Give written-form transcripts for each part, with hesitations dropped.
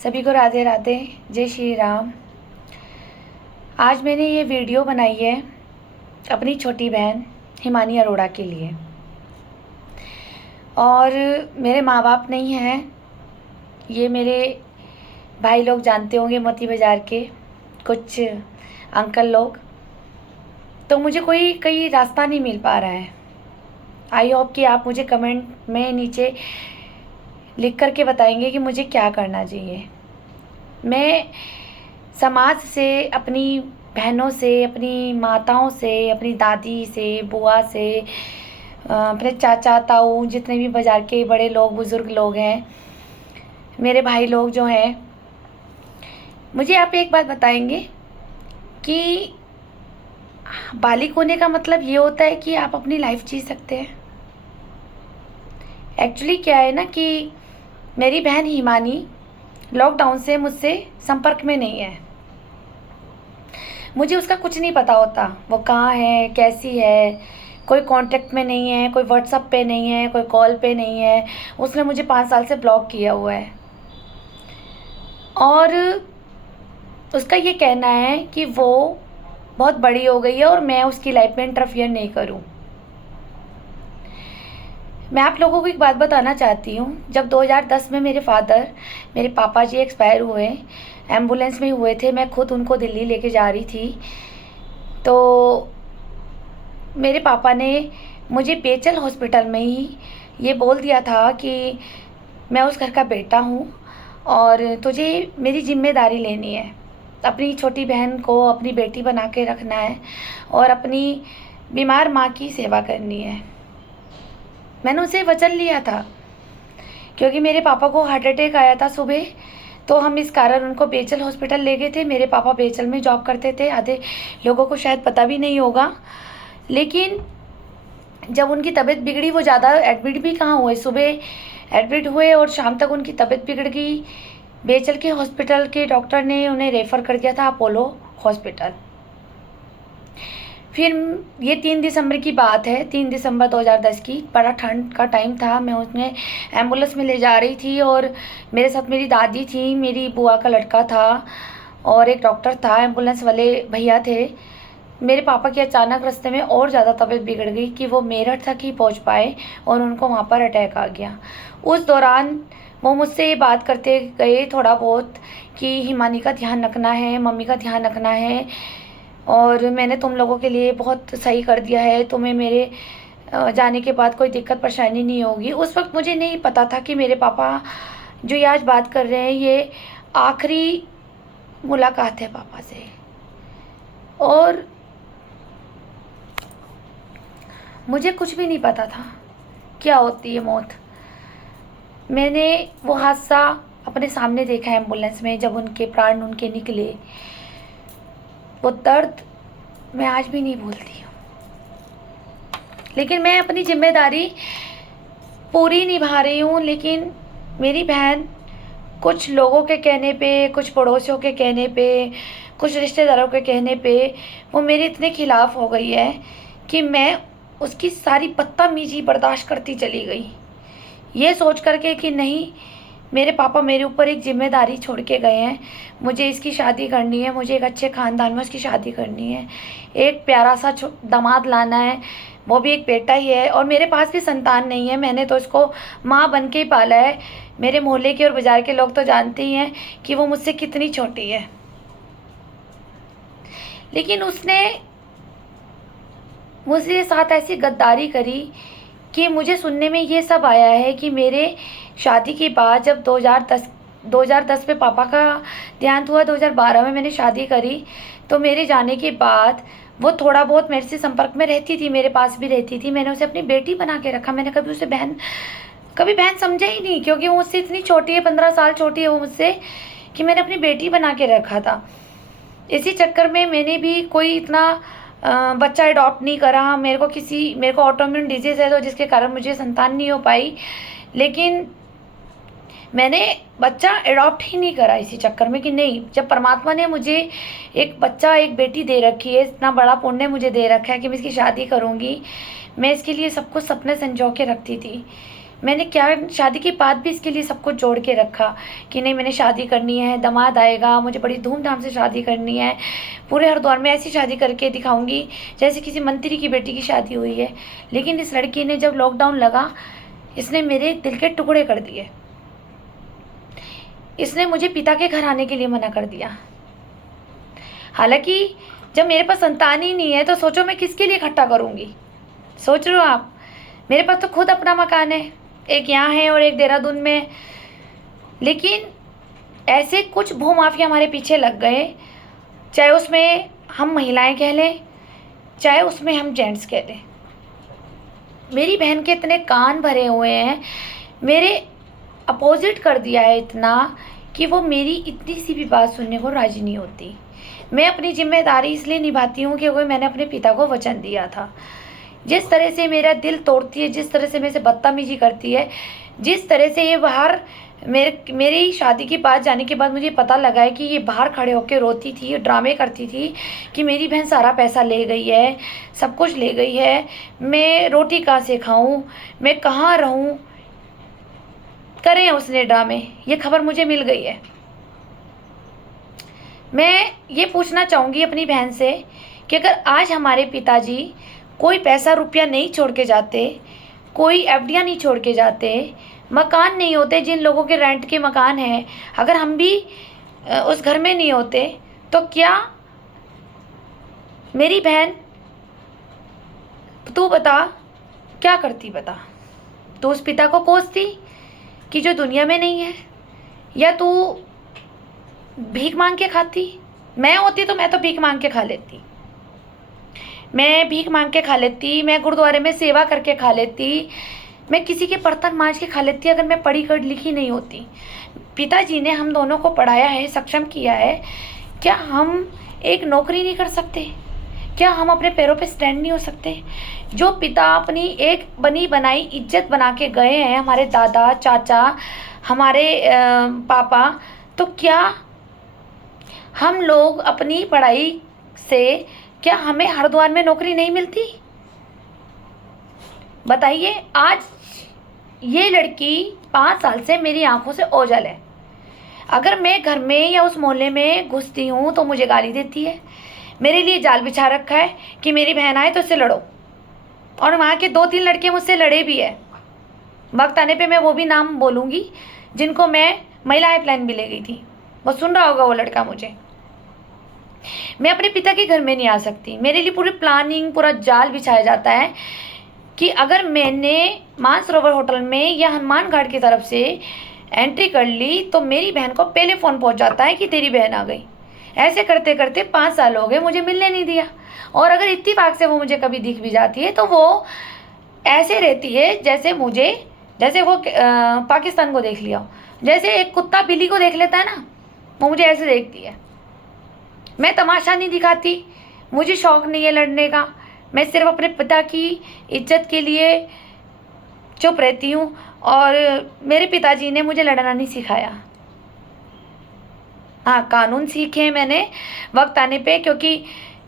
सभी को राधे राधे, जय श्री राम। आज मैंने ये वीडियो बनाई है अपनी छोटी बहन हिमानी अरोड़ा के लिए। और मेरे माँ बाप नहीं हैं, ये मेरे भाई लोग जानते होंगे, मोती बाज़ार के कुछ अंकल लोग। तो मुझे कहीं रास्ता नहीं मिल पा रहा है। आई होप कि आप मुझे कमेंट में नीचे लिख करके बताएंगे कि मुझे क्या करना चाहिए। मैं समाज से, अपनी बहनों से, अपनी माताओं से, अपनी दादी से, बुआ से, अपने चाचा ताऊ, जितने भी बाज़ार के बड़े लोग, बुज़ुर्ग लोग हैं, मेरे भाई लोग जो हैं, मुझे आप एक बात बताएंगे कि बालिग होने का मतलब ये होता है कि आप अपनी लाइफ जी सकते हैं। एक्चुअली क्या है ना कि मेरी बहन हिमानी लॉकडाउन से मुझसे संपर्क में नहीं है। मुझे उसका कुछ नहीं पता होता, वो कहाँ है, कैसी है। कोई कांटेक्ट में नहीं है, कोई व्हाट्सएप पे नहीं है, कोई कॉल पे नहीं है। उसने मुझे 5 साल से ब्लॉक किया हुआ है। और उसका ये कहना है कि वो बहुत बड़ी हो गई है और मैं उसकी लाइफ में इंटरफियर नहीं करूं। मैं आप लोगों को एक बात बताना चाहती हूँ। जब 2010 में मेरे पापा जी एक्सपायर हुए, एम्बुलेंस में हुए थे। मैं खुद उनको दिल्ली लेके जा रही थी। तो मेरे पापा ने मुझे बेचल हॉस्पिटल में ही ये बोल दिया था कि मैं उस घर का बेटा हूँ और तुझे मेरी जिम्मेदारी लेनी है। अपनी छोटी बहन को अपनी बेटी बना के रखना है और अपनी बीमार माँ की सेवा करनी है। मैंने उसे वचन लिया था क्योंकि मेरे पापा को हार्ट अटैक आया था सुबह। तो हम इस कारण उनको बेचल हॉस्पिटल ले गए थे। मेरे पापा बेचल में जॉब करते थे, आधे लोगों को शायद पता भी नहीं होगा। लेकिन जब उनकी तबीयत बिगड़ी, वो ज़्यादा एडमिट भी कहाँ हुए, सुबह एडमिट हुए और शाम तक उनकी तबीयत बिगड़ गई। बेचल के हॉस्पिटल के डॉक्टर ने उन्हें रेफ़र कर दिया था अपोलो हॉस्पिटल। फिर ये 3 दिसंबर की बात है, 3 दिसंबर 2010 की। बड़ा ठंड का टाइम था। मैं उसमें एम्बुलेंस में ले जा रही थी और मेरे साथ मेरी दादी थी, मेरी बुआ का लड़का था और एक डॉक्टर था। एम्बुलेंस वाले भैया थे। मेरे पापा की अचानक रास्ते में और ज़्यादा तबीयत बिगड़ गई कि वो मेरठ तक ही पहुंच पाए और उनको वहाँ पर अटैक आ गया। उस दौरान वो मुझसे ये बात करते गए थोड़ा बहुत कि हिमानी का ध्यान रखना है, मम्मी का ध्यान रखना है और मैंने तुम लोगों के लिए बहुत सही कर दिया है। तुम्हें मेरे जाने के बाद कोई दिक्कत परेशानी नहीं होगी। उस वक्त मुझे नहीं पता था कि मेरे पापा जो ये आज बात कर रहे हैं, ये आखिरी मुलाकात है पापा से। और मुझे कुछ भी नहीं पता था क्या होती है मौत। मैंने वो हादसा अपने सामने देखा एम्बुलेंस में, जब उनके प्राण उनके निकले। वो दर्द मैं आज भी नहीं भूलती हूँ। लेकिन मैं अपनी जिम्मेदारी पूरी निभा रही हूँ। लेकिन मेरी बहन कुछ लोगों के कहने पे, कुछ पड़ोसियों के कहने पे, कुछ रिश्तेदारों के कहने पे वो मेरे इतने खिलाफ़ हो गई है कि मैं उसकी सारी बदतमीजी बर्दाश्त करती चली गई, ये सोच करके कि नहीं, मेरे पापा मेरे ऊपर एक जिम्मेदारी छोड़ के गए हैं। मुझे इसकी शादी करनी है, मुझे एक अच्छे ख़ानदान में उसकी शादी करनी है, एक प्यारा सा दामाद लाना है, वो भी एक बेटा ही है। और मेरे पास भी संतान नहीं है, मैंने तो इसको माँ बन के ही पाला है। मेरे मोहल्ले के और बाज़ार के लोग तो जानते ही हैं कि वो मुझसे कितनी छोटी है। लेकिन उसने मुझे साथ ऐसी गद्दारी करी कि मुझे सुनने में ये सब आया है कि मेरे शादी के बाद, जब 2010 में पापा का देहांत हुआ, 2012 में मैंने शादी करी, तो मेरे जाने के बाद वो थोड़ा बहुत मेरे से संपर्क में रहती थी, मेरे पास भी रहती थी। मैंने उसे अपनी बेटी बना के रखा। मैंने कभी उसे कभी बहन समझा ही नहीं, क्योंकि वो मुझसे इतनी छोटी है, 15 साल छोटी है वो मुझसे, कि मैंने अपनी बेटी बना के रखा था। इसी चक्कर में मैंने भी कोई इतना बच्चा अडॉप्ट नहीं करा। मेरे को ऑटोइम्यून डिजीज़ है, तो जिसके कारण मुझे संतान नहीं हो पाई। लेकिन मैंने बच्चा अडॉप्ट ही नहीं करा इसी चक्कर में कि नहीं, जब परमात्मा ने मुझे एक बच्चा, एक बेटी दे रखी है, इतना बड़ा पुण्य मुझे दे रखा है कि मैं इसकी शादी करूँगी, मैं इसके लिए सब कुछ सपने संजो के रखती थी। मैंने क्या शादी के बाद भी इसके लिए सब कुछ जोड़ के रखा कि नहीं, मैंने शादी करनी है, दामाद आएगा, मुझे बड़ी धूमधाम से शादी करनी है, पूरे हरिद्वार में ऐसी शादी करके दिखाऊंगी जैसे किसी मंत्री की बेटी की शादी हुई है। लेकिन इस लड़की ने जब लॉकडाउन लगा, इसने मेरे दिल के टुकड़े कर दिए। इसने मुझे पिता के घर आने के लिए मना कर दिया। हालांकि जब मेरे पास संतान ही नहीं है तो सोचो मैं किसके लिए इकट्ठा करूँगी। सोच रहे हो आप, मेरे पास तो खुद अपना मकान है, एक यहाँ है और एक देहरादून में। लेकिन ऐसे कुछ भूमाफिया हमारे पीछे लग गए, चाहे उसमें हम महिलाएं कह लें, चाहे उसमें हम जेंट्स कह लें। मेरी बहन के इतने कान भरे हुए हैं, मेरे अपोजिट कर दिया है इतना कि वो मेरी इतनी सी भी बात सुनने को राजी नहीं होती। मैं अपनी जिम्मेदारी इसलिए निभाती हूँ क्योंकि मैंने अपने पिता को वचन दिया था। जिस तरह से मेरा दिल तोड़ती है, जिस तरह से मेरे से बदतमीजी करती है, जिस तरह से ये बाहर मेरी शादी के बाद जाने के बाद मुझे पता लगा है कि ये बाहर खड़े होकर रोती थी, ड्रामे करती थी कि मेरी बहन सारा पैसा ले गई है, सब कुछ ले गई है, मैं रोटी कहाँ से खाऊं, मैं कहाँ रहूं। करें उसने ड्रामे, ये खबर मुझे मिल गई है। मैं ये पूछना चाहूँगी अपनी बहन से कि अगर आज हमारे पिताजी कोई पैसा रुपया नहीं छोड़ के जाते, कोई एफडियाँ नहीं छोड़ के जाते, मकान नहीं होते, जिन लोगों के रेंट के मकान हैं, अगर हम भी उस घर में नहीं होते, तो क्या मेरी बहन, तू बता क्या करती? बता, तू उस पिता को कोसती कि जो दुनिया में नहीं है, या तू भीख मांग के खाती? मैं होती तो मैं तो भीख मांग के खा लेती, मैं भीख मांग के खा लेती, मैं गुरुद्वारे में सेवा करके खा लेती, मैं किसी के बर्तन मांज के खा लेती अगर मैं पढ़ी लिखी नहीं होती। पिताजी ने हम दोनों को पढ़ाया है, सक्षम किया है। क्या हम एक नौकरी नहीं कर सकते? क्या हम अपने पैरों पे स्टैंड नहीं हो सकते? जो पिता अपनी एक बनी बनाई इज्जत बना के गए हैं, हमारे दादा, चाचा, हमारे पापा, तो क्या हम लोग अपनी पढ़ाई से, क्या हमें हरिद्वार में नौकरी नहीं मिलती? बताइए। आज ये लड़की 5 साल से मेरी आंखों से ओझल है। अगर मैं घर में या उस मोहल्ले में घुसती हूँ तो मुझे गाली देती है। मेरे लिए जाल बिछा रखा है कि मेरी बहन आए तो इससे लड़ो, और वहाँ के 2-3 लड़के मुझसे लड़े भी है। वक्त आने पे मैं वो भी नाम बोलूँगी जिनको मैं महिला हेल्पलाइन भी ले गई थी। वो सुन रहा होगा वो लड़का मुझे। मैं अपने पिता के घर में नहीं आ सकती। मेरे लिए पूरी प्लानिंग, पूरा जाल बिछाया जाता है कि अगर मैंने मानसरोवर होटल में या हनुमान घाट की तरफ से एंट्री कर ली तो मेरी बहन को पहले फ़ोन पहुंच जाता है कि तेरी बहन आ गई। ऐसे करते करते 5 साल हो गए, मुझे मिलने नहीं दिया। और अगर इत्तेफाक से वो मुझे कभी दिख भी जाती है तो वो ऐसे रहती है जैसे वो पाकिस्तान को देख लिया हो। जैसे एक कुत्ता बिल्ली को देख लेता है ना, वो मुझे ऐसे देखती है। मैं तमाशा नहीं दिखाती, मुझे शौक़ नहीं है लड़ने का। मैं सिर्फ अपने पिता की इज्जत के लिए चुप रहती हूँ, और मेरे पिताजी ने मुझे लड़ना नहीं सिखाया। हाँ, कानून सीखे मैंने वक्त आने पे, क्योंकि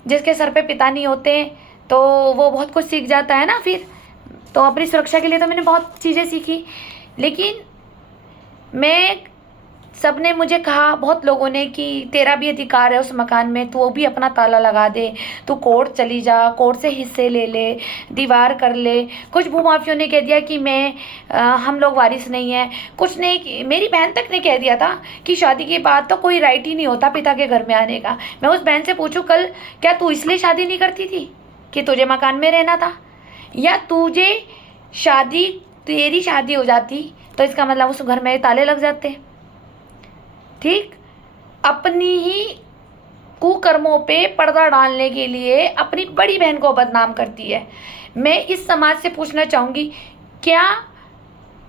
जिसके सर पे पिता नहीं होते तो वो बहुत कुछ सीख जाता है ना फिर। तो अपनी सुरक्षा के लिए तो मैंने बहुत चीज़ें सीखी। लेकिन सबने मुझे कहा, बहुत लोगों ने, कि तेरा भी अधिकार है उस मकान में, तू वो भी अपना ताला लगा दे, तू कोर्ट चली जा, कोर्ट से हिस्से ले ले, दीवार कर ले। कुछ भूमाफियों ने कह दिया कि हम लोग वारिस नहीं हैं। कुछ ने, मेरी बहन तक ने कह दिया था कि शादी के बाद तो कोई राइट ही नहीं होता पिता के घर में आने का। मैं उस बहन से पूछूँ कल, क्या तू इसलिए शादी नहीं करती थी कि तुझे मकान में रहना था, या तेरी शादी हो जाती तो इसका मतलब उस घर में ताले लग जाते? ठीक, अपनी ही कुकर्मों पे पर्दा डालने के लिए अपनी बड़ी बहन को बदनाम करती है। मैं इस समाज से पूछना चाहूँगी, क्या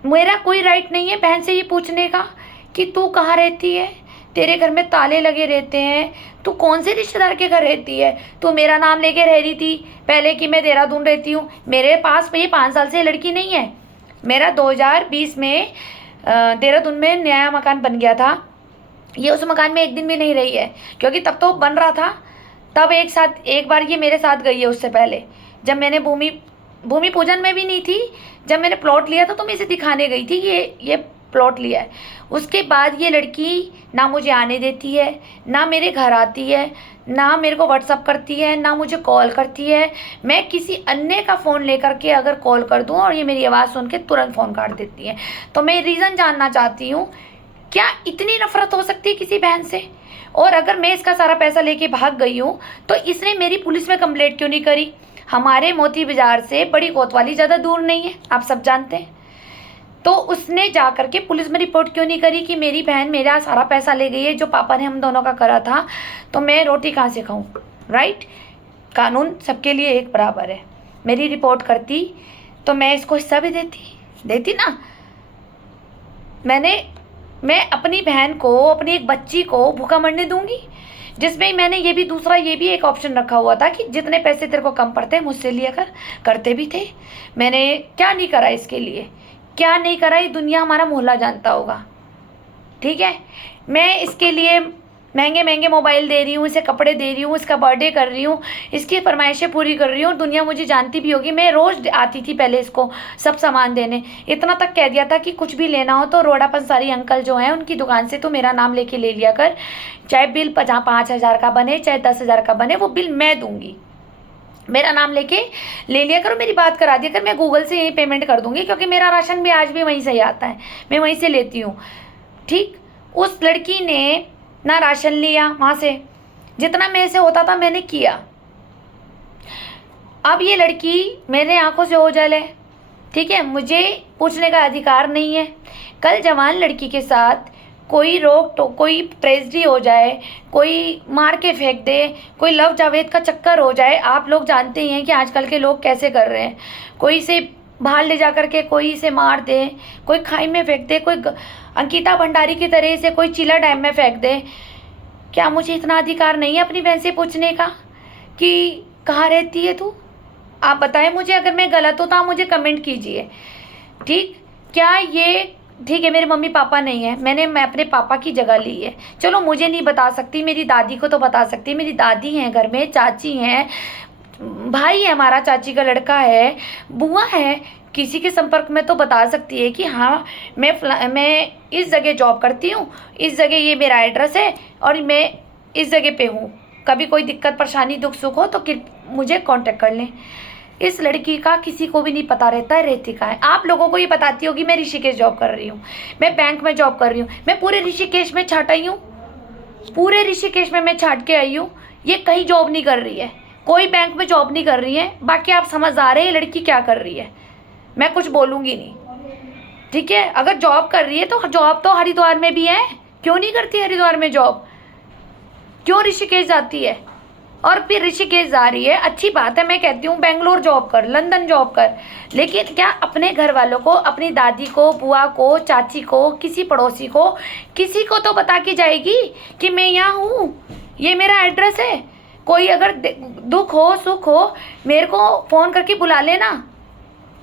मेरा कोई राइट नहीं है बहन से ये पूछने का कि तू कहाँ रहती है? तेरे घर में ताले लगे रहते हैं, तू कौन से रिश्तेदार के घर रहती है? तू मेरा नाम लेके रह रही थी पहले कि मैं देहरादून रहती हूँ। मेरे पास ये 5 साल से लड़की नहीं है। मेरा 2020 में देहरादून में नया मकान बन गया था। ये उस मकान में एक दिन भी नहीं रही है, क्योंकि तब तो बन रहा था। तब एक बार ये मेरे साथ गई है। उससे पहले जब मैंने भूमि भूमि पूजन में भी नहीं थी। जब मैंने प्लॉट लिया था तो मैं इसे दिखाने गई थी, ये प्लॉट लिया है। उसके बाद ये लड़की ना मुझे आने देती है, ना मेरे घर आती है, ना मेरे को व्हाट्सअप करती है, ना मुझे कॉल करती है। मैं किसी अन्य का फ़ोन लेकर के अगर कॉल कर दूं और ये मेरी आवाज़ सुन के तुरंत फ़ोन काट देती है। तो मैं रीज़न जानना चाहती हूँ, क्या इतनी नफरत हो सकती है किसी बहन से? और अगर मैं इसका सारा पैसा लेके भाग गई हूँ तो इसने मेरी पुलिस में कंप्लेंट क्यों नहीं करी? हमारे मोती बाजार से बड़ी कोतवाली ज़्यादा दूर नहीं है, आप सब जानते हैं। तो उसने जा कर के पुलिस में रिपोर्ट क्यों नहीं करी कि मेरी बहन मेरा सारा पैसा ले गई है जो पापा ने हम दोनों का करा था, तो मैं रोटी कहाँ से खाऊं? राइट? कानून सबके लिए एक बराबर है। मेरी रिपोर्ट करती तो मैं इसको हिस्सा भी देती ना। मैं अपनी बहन को, अपनी एक बच्ची को भूखा मरने दूंगी? जिसमें मैंने ये भी एक ऑप्शन रखा हुआ था कि जितने पैसे तेरे को कम पड़ते हैं मुझसे लिया कर। करते भी थे। मैंने क्या नहीं करा इसके लिए, क्या नहीं करा, ये दुनिया हमारा मोहल्ला जानता होगा। ठीक है, मैं इसके लिए महंगे महंगे मोबाइल दे रही हूँ, इसे कपड़े दे रही हूँ, इसका बर्थडे कर रही हूँ, इसकी फरमाइशें पूरी कर रही हूँ। दुनिया मुझे जानती भी होगी। मैं रोज़ आती थी पहले इसको सब सामान देने। इतना तक कह दिया था कि कुछ भी लेना हो तो रोड़ा पंसारी अंकल जो हैं उनकी दुकान से तो मेरा नाम लेके ले लिया कर। चाहे बिल 5,000 का बने, चाहे 10,000 का बने, वो बिल मैं दूँगी। मेरा नाम लेके ले लिया करो, मेरी बात करा दिया कर। मैं गूगल से यही पेमेंट कर दूँगी क्योंकि मेरा राशन भी आज भी वहीं से ही आता है, मैं वहीं से लेती हूँ। ठीक, उस लड़की ने ना राशन लिया वहाँ से, जितना मेरे से होता था मैंने किया। अब ये लड़की मेरे आंखों से ओझल है। ठीक है, मुझे पूछने का अधिकार नहीं है। कल जवान लड़की के साथ कोई रोक टोक, कोई ट्रेजेडी हो जाए, कोई मार के फेंक दे, कोई लव जावेद का चक्कर हो जाए। आप लोग जानते ही हैं कि आजकल के लोग कैसे कर रहे हैं। कोई इसे बाहर ले जा करके कोई इसे मार दे, कोई खाई में फेंक दे, कोई अंकिता भंडारी की तरह से कोई चीला डैम में फेंक दे। क्या मुझे इतना अधिकार नहीं है अपनी बहन से पूछने का कि कहाँ रहती है तू? आप बताएं मुझे, अगर मैं गलत हूँ तो आप मुझे कमेंट कीजिए। ठीक, क्या ये ठीक है? मेरे मम्मी पापा नहीं है, मैं अपने पापा की जगह ली है। चलो मुझे नहीं बता सकती, मेरी दादी को तो बता सकती। मेरी दादी हैं घर में, चाची हैं, भाई है हमारा, चाची का लड़का है, बुआ है, किसी के संपर्क में तो बता सकती है कि हाँ मैं इस जगह जॉब करती हूँ, इस जगह ये मेरा एड्रेस है और मैं इस जगह पे हूँ। कभी कोई दिक्कत परेशानी दुख सुख हो तो मुझे कांटेक्ट कर लें। इस लड़की का किसी को भी नहीं पता रहता है रहती कहाँ है। आप लोगों को ये बताती होगी मैं ऋषिकेश जॉब कर रही हूँ, मैं बैंक में जॉब कर रही हूँ। मैं पूरे ऋषिकेश में छाट आई हूँ, पूरे ऋषिकेश में मैं छाट के आई हूँ। ये कहीं जॉब नहीं कर रही है, कोई बैंक में जॉब नहीं कर रही है। बाकी आप समझ आ रहे हैं लड़की क्या कर रही है। मैं कुछ बोलूँगी नहीं, ठीक है? अगर जॉब कर रही है तो जॉब तो हरिद्वार में भी है, क्यों नहीं करती हरिद्वार में जॉब? क्यों ऋषिकेश जाती है? और फिर ऋषिकेश जा रही है, अच्छी बात है, मैं कहती हूँ बेंगलोर जॉब कर, लंदन जॉब कर, लेकिन क्या अपने घर वालों को, अपनी दादी को, बुआ को, चाची को, किसी पड़ोसी को, किसी को तो बता के जाएगी कि मैं यहाँ हूँ, ये मेरा एड्रेस है। कोई अगर दुख हो सुख हो मेरे को फ़ोन करके बुला लेना।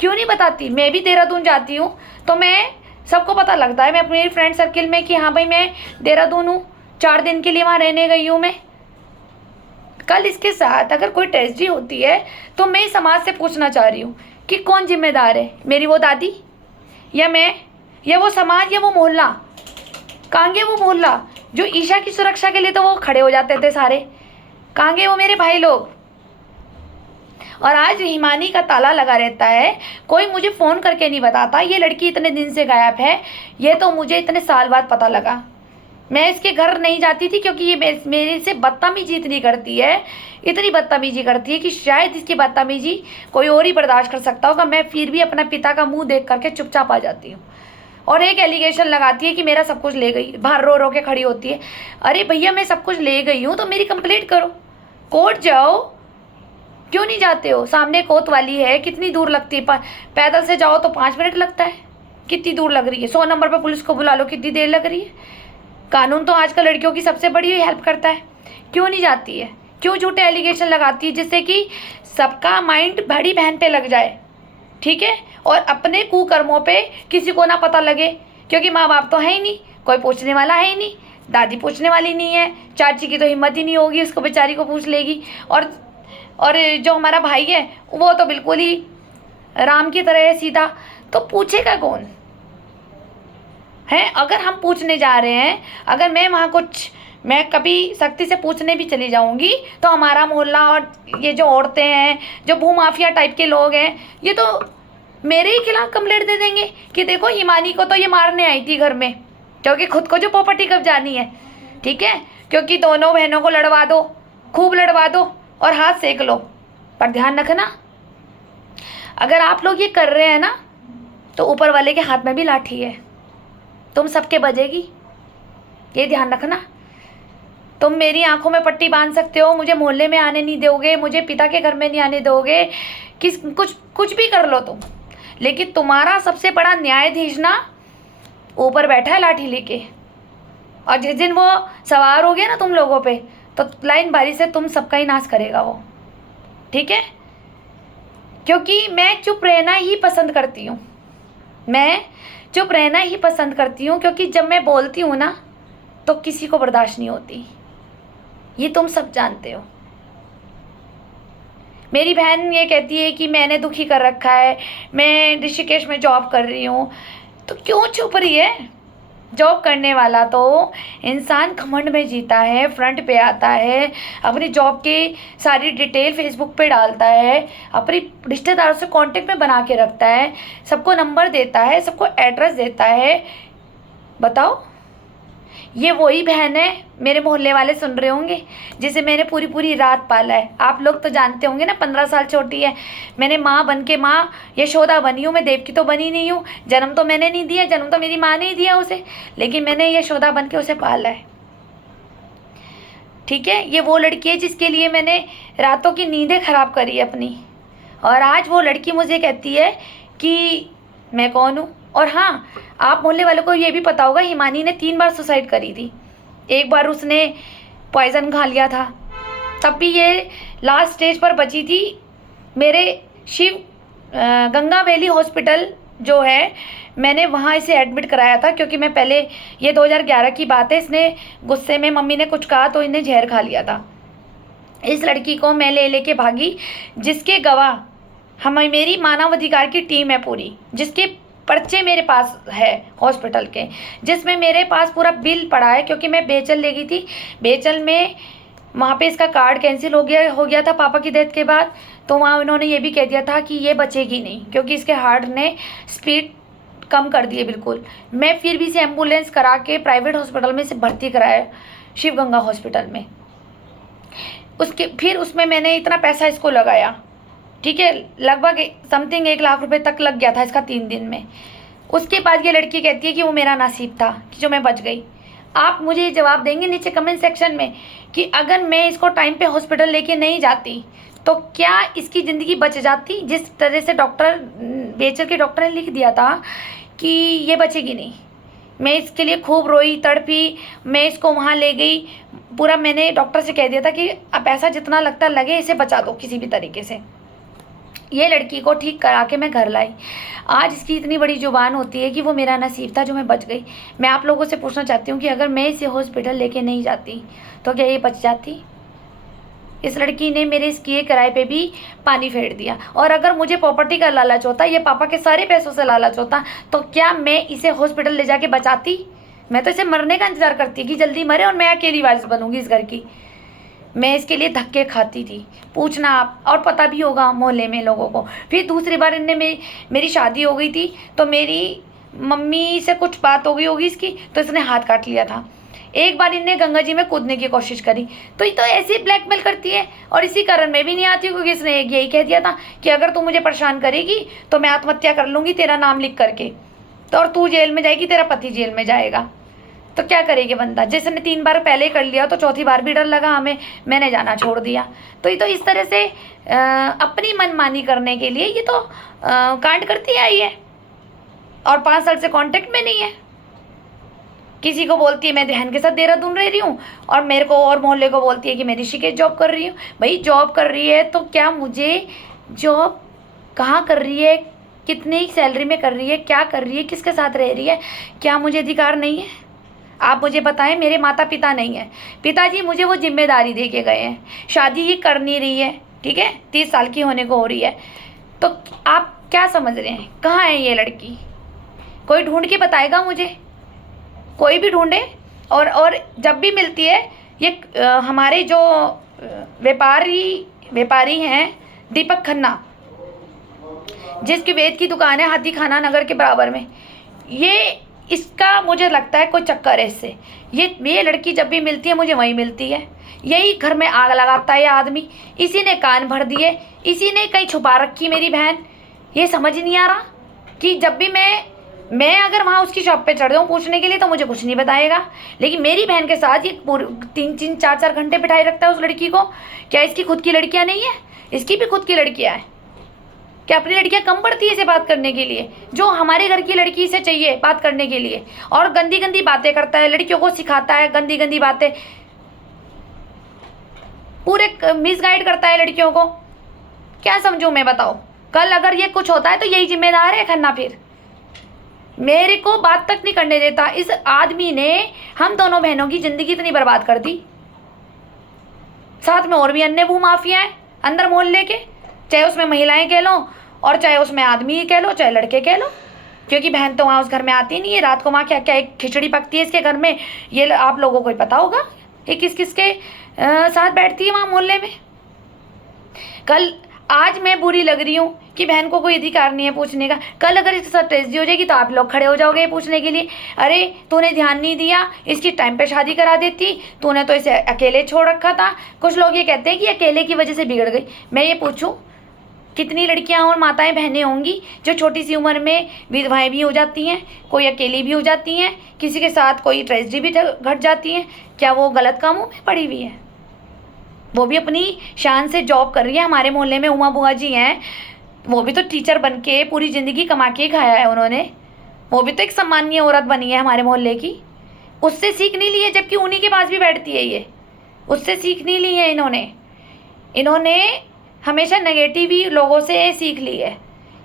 क्यों नहीं बताती? मैं भी देहरादून जाती हूँ तो मैं सबको पता लगता है, मैं अपने फ्रेंड सर्किल में कि हाँ भाई मैं देहरादून हूँ, 4 दिन के लिए वहाँ रहने गई हूँ मैं। कल इसके साथ अगर कोई ट्रेजेडी होती है तो मैं समाज से पूछना चाह रही हूँ कि कौन जिम्मेदार है? मेरी वो दादी या मैं, या वो समाज, या वो मोहल्ला? कहाँ गए वो मोहल्ला जो ईशा की सुरक्षा के लिए तो वो खड़े हो जाते थे सारे? कहाँ गए वो मेरे भाई लोग? और आज हिमानी का ताला लगा रहता है, कोई मुझे फ़ोन करके नहीं बताता ये लड़की इतने दिन से गायब है। ये तो मुझे इतने साल बाद पता लगा। मैं इसके घर नहीं जाती थी क्योंकि ये मेरे से बदतमीजी इतनी करती है, इतनी बदतमीजी करती है कि शायद इसकी बदतमीजी कोई और ही बर्दाश्त कर सकता होगा। मैं फिर भी अपना पिता का मुंह देख करके चुपचाप आ जाती हूँ। और एक एलिगेशन लगाती है कि मेरा सब कुछ ले गई, बाहर रो रो के खड़ी होती है। अरे भैया मैं सब कुछ ले गई हूँ तो मेरी कंप्लेंट करो, कोर्ट जाओ, क्यों नहीं जाते हो? सामने कोतवाली है, कितनी दूर लगती है? पैदल से जाओ तो 5 मिनट लगता है, कितनी दूर लग रही है? 100 नंबर पर पुलिस को बुला लो, कितनी देर लग रही है? कानून तो आजकल लड़कियों की सबसे बड़ी हेल्प करता है, क्यों नहीं जाती है? क्यों झूठे एलिगेशन लगाती है जिससे कि सबका माइंड बड़ी बहन पे लग जाए, ठीक है? और अपने कुकर्मों पे किसी को ना पता लगे, क्योंकि माँ बाप तो है ही नहीं, कोई पूछने वाला है ही नहीं, दादी पूछने वाली नहीं है, चाची की तो हिम्मत ही नहीं होगी, उसको बेचारी को पूछ लेगी। और जो हमारा भाई है वो तो बिल्कुल ही राम की तरह है सीधा, तो पूछेगा कौन है? अगर हम पूछने जा रहे हैं, अगर मैं वहाँ कुछ, मैं कभी सख्ती से पूछने भी चली जाऊंगी तो हमारा मोहल्ला और ये जो औरतें हैं, जो भूमाफिया टाइप के लोग हैं, ये तो मेरे ही खिलाफ कंप्लेंट दे देंगे कि देखो हिमानी को तो ये मारने आई थी घर में, क्योंकि खुद को जो प्रॉपर्टी कब्जानी है, ठीक है, क्योंकि दोनों बहनों को लड़वा दो, खूब लड़वा दो और हाथ सेक लो। पर ध्यान रखना, अगर आप लोग ये कर रहे हैं ना, तो ऊपर वाले के हाथ में भी लाठी है, तुम सबके बजेगी, ये ध्यान रखना। तुम मेरी आंखों में पट्टी बांध सकते हो, मुझे मोहल्ले में आने नहीं दोगे, मुझे पिता के घर में नहीं आने दोगे, कुछ भी कर लो तुम, लेकिन तुम्हारा सबसे बड़ा न्यायाधीश ना ऊपर बैठा है लाठी लेके, और जिस दिन वो सवार हो गया ना तुम लोगों पे, तो लाइन बारी से तुम सबका ही नाश करेगा वो, ठीक है? क्योंकि मैं चुप रहना ही पसंद करती हूँ, मैं चुप रहना ही पसंद करती हूँ, क्योंकि जब मैं बोलती हूँ ना तो किसी को बर्दाश्त नहीं होती, ये तुम सब जानते हो। मेरी बहन ये कहती है कि मैंने दुखी कर रखा है, मैं ऋषिकेश में जॉब कर रही हूँ, तो क्यों छुप रही है? जॉब करने वाला तो इंसान घमंड में जीता है, फ्रंट पे आता है, अपनी जॉब की सारी डिटेल फेसबुक पे डालता है, अपनी रिश्तेदारों से कांटेक्ट में बना के रखता है, सबको नंबर देता है, सबको एड्रेस देता है। बताओ, ये वही बहन है, मेरे मोहल्ले वाले सुन रहे होंगे, जिसे मैंने पूरी पूरी रात पाला है। आप लोग तो जानते होंगे ना, 15 साल छोटी है, मैंने माँ बन के, माँ यशोदा बनी हूँ मैं, देवकी तो बनी नहीं हूँ, जन्म तो मैंने नहीं दिया, जन्म तो मेरी माँ ने ही दिया उसे, लेकिन मैंने यशोदा बन के उसे पाला है, ठीक है? ये वो लड़की है जिसके लिए मैंने रातों की नींदें खराब करी अपनी, और आज वो लड़की मुझे कहती है कि मैं कौन हूँ। और हाँ, आप मोहल्ले वालों को ये भी पता होगा, हिमानी ने 3 बार सुसाइड करी थी। एक बार उसने पॉइजन खा लिया था, तब भी ये लास्ट स्टेज पर बची थी। मेरे शिव गंगा वैली हॉस्पिटल जो है, मैंने वहाँ इसे एडमिट कराया था, क्योंकि मैं पहले, ये 2011 की बात है, इसने गुस्से में, मम्मी ने कुछ कहा तो इन्हें जहर खा लिया था। इस लड़की को मैं ले लेके भागी, जिसके गवाह मेरी मानव अधिकार की टीम है पूरी, जिसके पर्चे मेरे पास है हॉस्पिटल के, जिसमें मेरे पास पूरा बिल पड़ा है, क्योंकि मैं बेचल ले गई थी। बेचल में वहाँ पे इसका कार्ड कैंसिल हो गया था पापा की डेथ के बाद, तो वहाँ उन्होंने ये भी कह दिया था कि ये बचेगी नहीं, क्योंकि इसके हार्ट ने स्पीड कम कर दी है बिल्कुल। मैं फिर भी इसे एम्बुलेंस करा के प्राइवेट हॉस्पिटल में इसे भर्ती कराया, शिव गंगा हॉस्पिटल में। फिर उसमें मैंने इतना पैसा इसको लगाया, ठीक है, लगभग समथिंग 1 लाख रुपए तक लग गया था इसका 3 दिन में। उसके बाद ये लड़की कहती है कि वो मेरा नसीब था कि जो मैं बच गई। आप मुझे ये जवाब देंगे नीचे कमेंट सेक्शन में कि अगर मैं इसको टाइम पे हॉस्पिटल लेके नहीं जाती तो क्या इसकी ज़िंदगी बच जाती? जिस तरह से डॉक्टर, बेचल के डॉक्टर ने लिख दिया था कि ये बचेगी नहीं। मैं इसके लिए खूब रोई तड़पी, मैं इसको वहाँ ले गई, पूरा मैंने डॉक्टर से कह दिया था कि अब पैसा जितना लगता लगे, इसे बचा दो किसी भी तरीके से। ये लड़की को ठीक करा के मैं घर लाई। आज इसकी इतनी बड़ी जुबान होती है कि वो मेरा नसीब था जो मैं बच गई। मैं आप लोगों से पूछना चाहती हूँ कि अगर मैं इसे हॉस्पिटल लेके नहीं जाती तो क्या ये बच जाती? इस लड़की ने मेरे इस किए किराए पे भी पानी फेर दिया। और अगर मुझे प्रॉपर्टी का लालच होता, ये पापा के सारे पैसों से लालच होता, तो क्या मैं इसे हॉस्पिटल ले जाके बचाती? मैं तो इसे मरने का इंतज़ार करती कि जल्दी मरे और मैं अकेली वारिस बनूंगी इस घर की। मैं इसके लिए धक्के खाती थी, पूछना आप, और पता भी होगा मोहल्ले में लोगों को। फिर दूसरी बार इनने मेरी शादी हो गई थी, तो मेरी मम्मी से कुछ बात हो गई होगी इसकी, तो इसने हाथ काट लिया था। एक बार इनने गंगा जी में कूदने की कोशिश करी, तो ये तो ऐसे ही ब्लैकमेल करती है। और इसी कारण मैं भी नहीं आती, क्योंकि इसने यही कह दिया था कि अगर तू मुझे परेशान करेगी तो मैं आत्महत्या कर लूँगी तेरा नाम लिख करके, तो और तू जेल में जाएगी, तेरा पति जेल में जाएगा। तो क्या करेगी बंदा? जिसने 3 बार पहले कर लिया तो चौथी बार भी डर लगा हमें, मैंने जाना छोड़ दिया। तो ये तो इस तरह से अपनी मनमानी करने के लिए ये तो कांड करती आई है, और 5 साल से कांटेक्ट में नहीं है। किसी को बोलती है मैं बहन के साथ देहरादून रह रही हूँ, और मेरे को और मोहल्ले को बोलती है कि मैं ऋषिकेश जॉब कर रही हूँ। भाई जॉब कर रही है तो क्या मुझे जॉब कहाँ कर रही है, कितनी सैलरी में कर रही है, क्या कर रही है, किसके साथ रह रही है, क्या मुझे अधिकार नहीं है? आप मुझे बताएं। मेरे माता पिता नहीं है, पिताजी मुझे वो जिम्मेदारी दे के गए हैं, शादी ये कर नहीं रही है, ठीक है, 30 साल की होने को हो रही है, तो आप क्या समझ रहे हैं? कहाँ है ये लड़की? कोई ढूंढ के बताएगा मुझे, कोई भी ढूंढे। और जब भी मिलती है ये हमारे जो व्यापारी हैं दीपक खन्ना, जिसकी वेद की दुकान है हाथी खाना नगर के बराबर में, ये इसका मुझे लगता है कोई चक्कर है इससे। ये लड़की जब भी मिलती है मुझे वहीं मिलती है। यही घर में आग लगाता है ये आदमी, इसी ने कान भर दिए, इसी ने कहीं छुपा रखी मेरी बहन। ये समझ नहीं आ रहा कि जब भी मैं अगर वहाँ उसकी शॉप पे चढ़ जाऊँ पूछने के लिए तो मुझे कुछ नहीं बताएगा, लेकिन मेरी बहन के साथ ये 3-3 4-4 घंटे बिठाए रखता है उस लड़की को। क्या इसकी खुद की लड़कियाँ नहीं है? इसकी भी खुद की लड़कियाँ हैं। क्या अपनी लड़कियाँ कम पड़ती है इसे बात करने के लिए? जो हमारे घर की लड़की से चाहिए बात करने के लिए, और गंदी गंदी बातें करता है, लड़कियों को सिखाता है गंदी गंदी बातें, पूरे मिसगाइड करता है लड़कियों को। क्या समझूं मैं, बताओ? कल अगर ये कुछ होता है तो यही जिम्मेदार है खन्ना। फिर मेरे को बात तक नहीं करने देता। इस आदमी ने हम दोनों बहनों की जिंदगी इतनी बर्बाद कर दी। साथ में और भी अन्य भूमाफिया हैं अंदर मोहल्ले के, चाहे उसमें महिलाएं कह लो और चाहे उसमें आदमी कह लो, चाहे लड़के कह लो, क्योंकि बहन तो वहाँ उस घर में आती नहीं है। रात को वहाँ क्या क्या एक खिचड़ी पकती है इसके घर में, ये आप लोगों को ही पता होगा कि किस किस के साथ बैठती है वहाँ मोहल्ले में। आज मैं बुरी लग रही हूँ कि बहन को कोई अधिकार नहीं है पूछने का। कल अगर इसके साथ ट्रेजेडी हो जाएगी तो आप लोग खड़े हो जाओगे पूछने के लिए, अरे तूने ध्यान नहीं दिया, इसकी टाइम पे शादी करा देती, तूने तो इसे अकेले छोड़ रखा था। कुछ लोग ये कहते हैं कि अकेले की वजह से बिगड़ गई। मैं ये पूछूं, कितनी लड़कियां और माताएं बहनें होंगी जो छोटी सी उम्र में विधवाएं भी हो जाती हैं, कोई अकेली भी हो जाती हैं, किसी के साथ कोई ट्रेजेडी भी घट जाती है। क्या वो गलत कामों में पड़ी हुई है? वो भी अपनी शान से जॉब कर रही है। हमारे मोहल्ले में उमा बुआ जी हैं, वो भी तो टीचर बन के पूरी ज़िंदगी कमा के खाया है उन्होंने। वो भी तो एक सम्मानीय औरत बनी है हमारे मोहल्ले की। उससे सीख नहीं ली है, जबकि उन्हीं के पास भी बैठती है ये। उससे सीख नहीं ली है इन्होंने हमेशा नेगेटिव ही लोगों से सीख ली है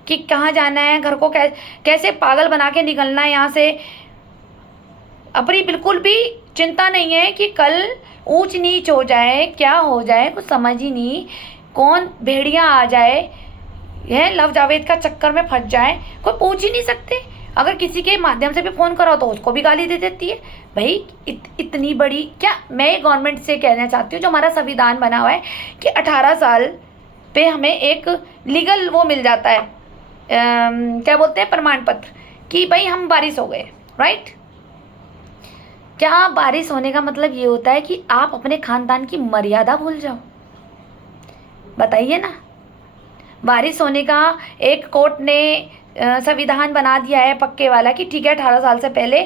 कि कहाँ जाना है, घर को कैसे पागल बना के निकलना है यहाँ से। अपनी बिल्कुल भी चिंता नहीं है कि कल ऊंच नीच हो जाए, क्या हो जाए, कुछ समझ ही नहीं। कौन भेड़िया आ जाए, यह लव जावेद का चक्कर में फंस जाए, कोई पूछ ही नहीं सकते। अगर किसी के माध्यम से भी फ़ोन करो तो उसको भी गाली दे देती है। भाई इतनी बड़ी, क्या मैं गवर्नमेंट से कहना चाहती हूँ, जो हमारा संविधान बना हुआ है कि 18 साल पे हमें एक लीगल वो मिल जाता है, क्या बोलते हैं, प्रमाण पत्र, कि भाई हम बारिश हो गए, राइट। क्या बारिश होने का मतलब ये होता है कि आप अपने खानदान की मर्यादा भूल जाओ? बताइए ना। बारिश होने का एक कोर्ट ने संविधान बना दिया है पक्के वाला कि ठीक है 18 साल से पहले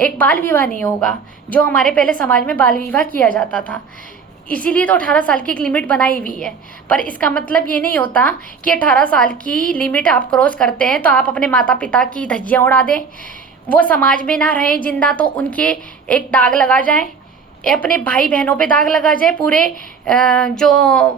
एक बाल विवाह नहीं होगा, जो हमारे पहले समाज में बाल विवाह किया जाता था। इसीलिए तो 18 साल की एक लिमिट बनाई हुई है। पर इसका मतलब ये नहीं होता कि 18 साल की लिमिट आप क्रॉस करते हैं तो आप अपने माता पिता की धज्जियाँ उड़ा दें, वो समाज में ना रहें जिंदा, तो उनके एक दाग लगा जाए, अपने भाई बहनों पे दाग लगा जाए, पूरे जो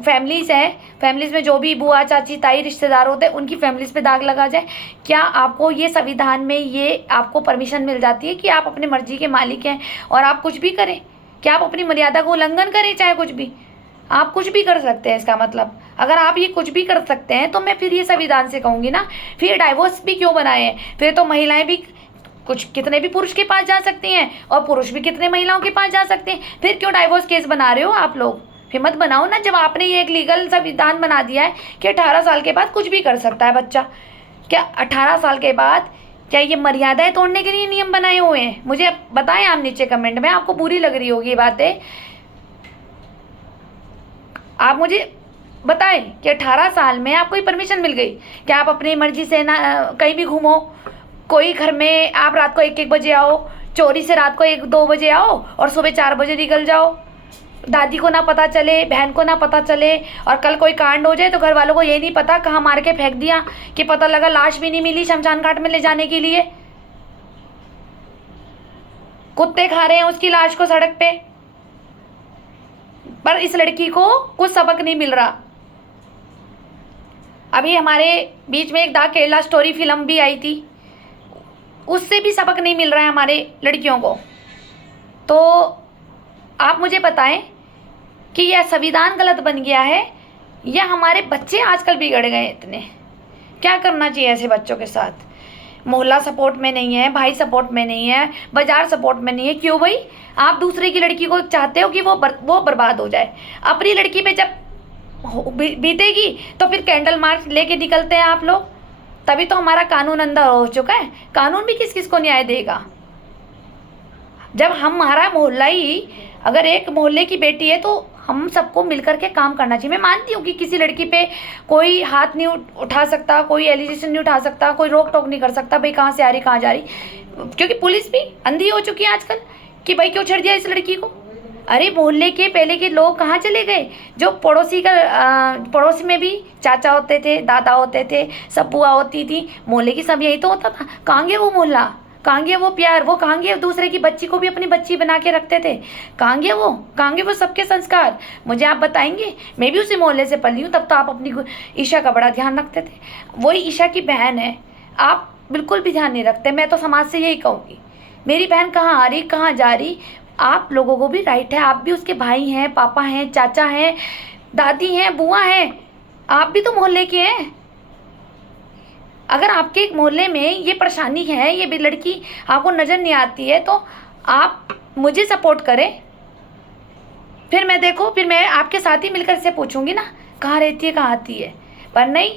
फैमिलीज़ हैं, फैमिलीज़ में जो भी बुआ चाची ताई रिश्तेदार होते हैं उनकी फैमिलीज़ पे दाग लगा जाए। क्या आपको ये संविधान में ये आपको परमिशन मिल जाती है कि आप अपने मर्जी के मालिक हैं और आप कुछ भी करें? क्या आप अपनी मर्यादा को उल्लंघन करें? चाहे कुछ भी, आप कुछ भी कर सकते हैं। इसका मतलब अगर आप ये कुछ भी कर सकते हैं तो मैं फिर ये संविधान से कहूँगी ना, फिर डाइवोर्स भी क्यों बनाए हैं? फिर तो महिलाएं भी कितने भी पुरुष के पास जा सकती हैं और पुरुष भी कितने महिलाओं के पास जा सकते हैं। फिर क्यों डाइवोर्स केस बना रहे हो आप लोग? फिर मत बनाओ ना, जब आपने ये एक लीगल संविधान बना दिया है कि 18 साल के बाद कुछ भी कर सकता है बच्चा। क्या 18 साल के बाद क्या ये मर्यादाएं तोड़ने के लिए नियम बनाए हुए हैं? मुझे बताएं आप नीचे कमेंट में। आपको बुरी लग रही होगी ये बातें, आप मुझे बताएं कि 18 साल में आपको परमिशन मिल गई कि आप अपनी मर्जी से ना कहीं भी घूमो, कोई घर में आप रात को 1-1 बजे आओ, चोरी से रात को 1-2 बजे आओ और सुबह 4 बजे निकल जाओ, दादी को ना पता चले, बहन को ना पता चले, और कल कोई कांड हो जाए तो घर वालों को ये नहीं पता कहाँ मार के फेंक दिया, कि पता लगा लाश भी नहीं मिली शमशान घाट में ले जाने के लिए, कुत्ते खा रहे हैं उसकी लाश को सड़क पे। पर इस लड़की को कुछ सबक नहीं मिल रहा। अभी हमारे बीच में एक द केरला स्टोरी फिल्म भी आई थी, उससे भी सबक नहीं मिल रहा है हमारे लड़कियों को। तो आप मुझे बताएं कि यह संविधान गलत बन गया है या हमारे बच्चे आजकल बिगड़ गए इतने? क्या करना चाहिए ऐसे बच्चों के साथ? मोहल्ला सपोर्ट में नहीं है, भाई सपोर्ट में नहीं है, बाजार सपोर्ट में नहीं है। क्यों भाई? आप दूसरे की लड़की को चाहते हो कि वो बर्बाद हो जाए। अपनी लड़की पे जब बीतेगी तो फिर कैंडल मार्च लेके निकलते हैं आप लोग। तभी तो हमारा कानून अंधा हो चुका है। कानून भी किस किस को न्याय देगा? जब हमारा मोहल्ला ही, अगर एक मोहल्ले की बेटी है तो हम सबको मिलकर के काम करना चाहिए। मैं मानती हूँ कि किसी लड़की पे कोई हाथ नहीं उठा सकता, कोई एलिगेशन नहीं उठा सकता, कोई रोक टोक नहीं कर सकता भाई कहाँ से आ रही कहाँ जा रही, क्योंकि पुलिस भी अंधी हो चुकी है आजकल कि भाई क्यों छेड़ दिया इस लड़की को। अरे मोहल्ले के पहले के लोग कहाँ चले गए? जो पड़ोसी में भी चाचा होते थे, दादा होते थे, सब बुआ होती थी, मोहल्ले की सब यही तो होता था। कहाँ गया वो मोहल्ला? कहाँ गया वो प्यार? वो कहाँ गया दूसरे की बच्ची को भी अपनी बच्ची बना के रखते थे? कहाँ गया वो? कहाँ गए वो सबके संस्कार? मुझे आप बताएंगे? मैं भी उसी मोहल्ले से पली हूँ। तब तो आप अपनी ईशा का बड़ा ध्यान रखते थे। वही ईशा की बहन है, आप बिल्कुल भी ध्यान नहीं रखते। मैं तो समाज से यही कहूँगी, मेरी बहन कहाँ आ रही कहाँ जा रही। आप लोगों को भी राइट है, आप भी उसके भाई हैं, पापा हैं, चाचा हैं, दादी हैं, बुआ हैं, आप भी तो मोहल्ले के हैं। अगर आपके एक मोहल्ले में ये परेशानी है, ये भी लड़की आपको नज़र नहीं आती है, तो आप मुझे सपोर्ट करें। फिर मैं आपके साथ ही मिलकर से पूछूंगी ना कहाँ रहती है, कहाँ आती है। पर नहीं,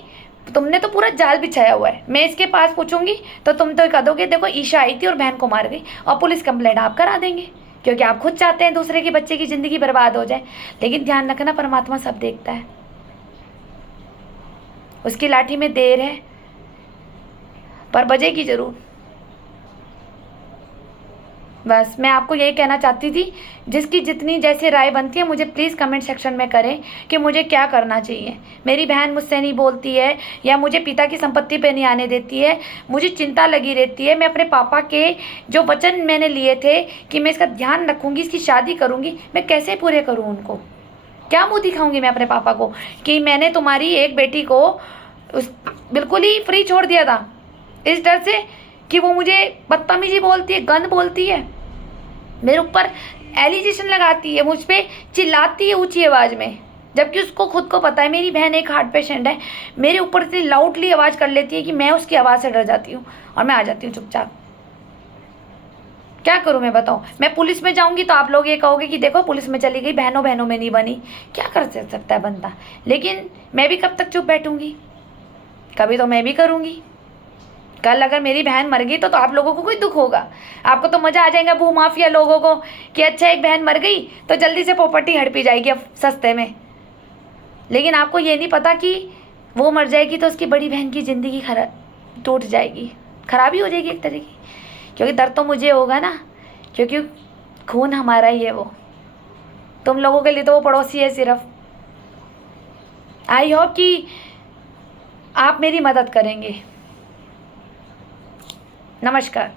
तुमने तो पूरा जाल बिछाया हुआ है। मैं इसके पास पूछूंगी तो तुम तो कह दोगे देखो ईशा आई थी और बहन को मार गई, और पुलिस कंप्लेंट आप करा देंगे, क्योंकि आप खुद चाहते हैं दूसरे के बच्चे की ज़िंदगी बर्बाद हो जाए। लेकिन ध्यान रखना, परमात्मा सब देखता है। उसकी लाठी में देर है पर बजेगी ज़रूर। बस मैं आपको यही कहना चाहती थी। जिसकी जितनी जैसे राय बनती है मुझे प्लीज़ कमेंट सेक्शन में करें कि मुझे क्या करना चाहिए। मेरी बहन मुझसे नहीं बोलती है या मुझे पिता की संपत्ति पे नहीं आने देती है, मुझे चिंता लगी रहती है। मैं अपने पापा के जो वचन मैंने लिए थे कि मैं इसका ध्यान रखूँगी, इसकी शादी करूँगी, मैं कैसे पूरे करूँ उनको? क्या मुँह दिखाऊँगी मैं अपने पापा को कि मैंने तुम्हारी एक बेटी को बिल्कुल ही फ्री छोड़ दिया था, इस डर से कि वो मुझे बदतमीजी बोलती है, गंद बोलती है, मेरे ऊपर एलिगेशन लगाती है, मुझ पर चिल्लाती है ऊंची आवाज़ में, जबकि उसको खुद को पता है मेरी बहन एक हार्ट पेशेंट है। मेरे ऊपर इतनी लाउडली आवाज़ कर लेती है कि मैं उसकी आवाज़ से डर जाती हूँ और मैं आ जाती हूँ चुपचाप। क्या करूँ मैं बताऊँ? मैं पुलिस में जाऊँगी तो आप लोग ये कहोगे कि देखो पुलिस में चली गई, बहनों बहनों में नहीं बनी। क्या कर सकता है बंदा? लेकिन मैं भी कब तक चुप बैठूँगी? कभी तो मैं भी करूँगी। कल अगर मेरी बहन मर गई तो आप लोगों को कोई दुख होगा? आपको तो मज़ा आ जाएगा भू माफिया लोगों को कि अच्छा एक बहन मर गई तो जल्दी से प्रॉपर्टी हड़पी जाएगी अब सस्ते में। लेकिन आपको ये नहीं पता कि वो मर जाएगी तो उसकी बड़ी बहन की ज़िंदगी टूट जाएगी, खराबी हो जाएगी एक तरह की। क्योंकि दर्द तो मुझे होगा ना, क्योंकि खून हमारा ही है वो। तुम लोगों के लिए तो वो पड़ोसी है सिर्फ। आई होप कि आप मेरी मदद करेंगे। नमस्कार।